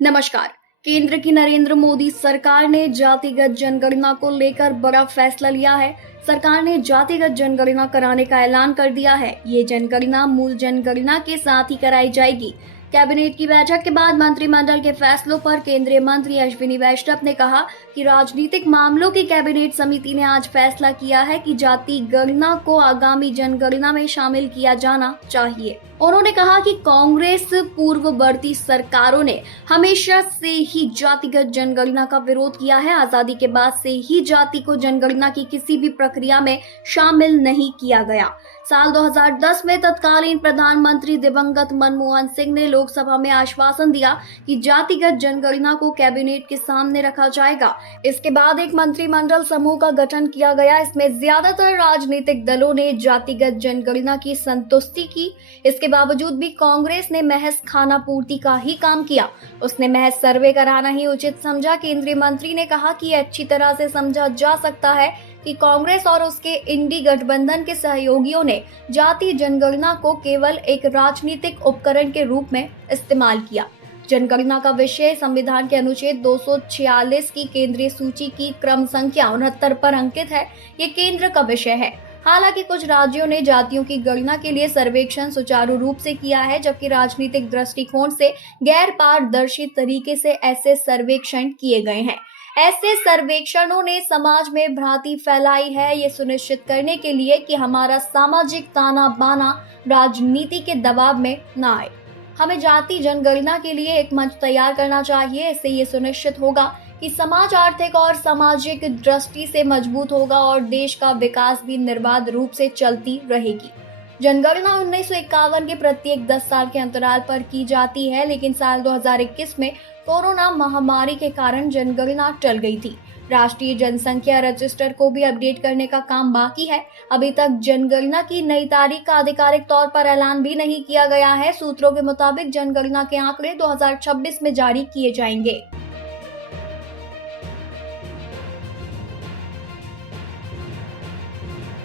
नमस्कार। केंद्र की नरेंद्र मोदी सरकार ने जातिगत जनगणना को लेकर बड़ा फैसला लिया है। सरकार ने जातिगत जनगणना कराने का ऐलान कर दिया है। ये जनगणना मूल जनगणना के साथ ही कराई जाएगी। कैबिनेट की बैठक के बाद मंत्रिमंडल के फैसलों पर केंद्रीय मंत्री अश्विनी वैष्णव ने कहा कि राजनीतिक मामलों की कैबिनेट समिति ने आज फैसला किया है कि जाति गणना को आगामी जनगणना में शामिल किया जाना चाहिए। उन्होंने कहा कि कांग्रेस पूर्ववर्ती सरकारों ने हमेशा से ही जातिगत जनगणना का विरोध किया है। आजादी के बाद से ही जाति को जनगणना की किसी भी प्रक्रिया में शामिल नहीं किया गया। साल 2010 में तत्कालीन प्रधानमंत्री दिवंगत मनमोहन सिंह ने लोकसभा में आश्वासन दिया कि जातिगत जनगणना को कैबिनेट के सामने रखा जाएगा। इसके बाद एक मंत्रिमंडल समूह का गठन किया गया। इसमें ज्यादातर राजनीतिक दलों ने जातिगत जनगणना की संतुष्टि की। इसके बावजूद भी कांग्रेस ने महज खाना पूर्ति का ही काम किया। उसने महज सर्वे कराना ही उचित समझा। केंद्रीय मंत्री ने कहा कि अच्छी तरह से समझा जा सकता है कि कांग्रेस और उसके इंडी गठबंधन के सहयोगियों ने जाति जनगणना को केवल एक राजनीतिक उपकरण के रूप में इस्तेमाल किया। जनगणना का विषय संविधान के अनुच्छेद 246 की केंद्रीय सूची की क्रम संख्या 69 पर अंकित है। ये केंद्र का विषय है। हालांकि कुछ राज्यों ने जातियों की गणना के लिए सर्वेक्षण सुचारू रूप से किया है, जबकि राजनीतिक दृष्टिकोण से गैर पारदर्शी तरीके से ऐसे सर्वेक्षण किए गए हैं। ऐसे सर्वेक्षणों ने समाज में भ्रांति फैलाई है, ये सुनिश्चित करने के लिए कि हमारा सामाजिक ताना बाना राजनीति के दबाव में न आए। हमें जाति जनगणना के लिए एक मंच तैयार करना चाहिए। इससे ये सुनिश्चित होगा कि समाज आर्थिक और सामाजिक दृष्टि से मजबूत होगा और देश का विकास भी निर्बाध रूप से चलती रहेगी। जनगणना 1951 के प्रत्येक 10 साल के अंतराल पर की जाती है, लेकिन साल 2021 में कोरोना महामारी के कारण जनगणना टल गई थी। राष्ट्रीय जनसंख्या रजिस्टर को भी अपडेट करने का काम बाकी है। अभी तक जनगणना की नई तारीख का आधिकारिक तौर पर ऐलान भी नहीं किया गया है। सूत्रों के मुताबिक जनगणना के आंकड़े 2026 में जारी किए जाएंगे।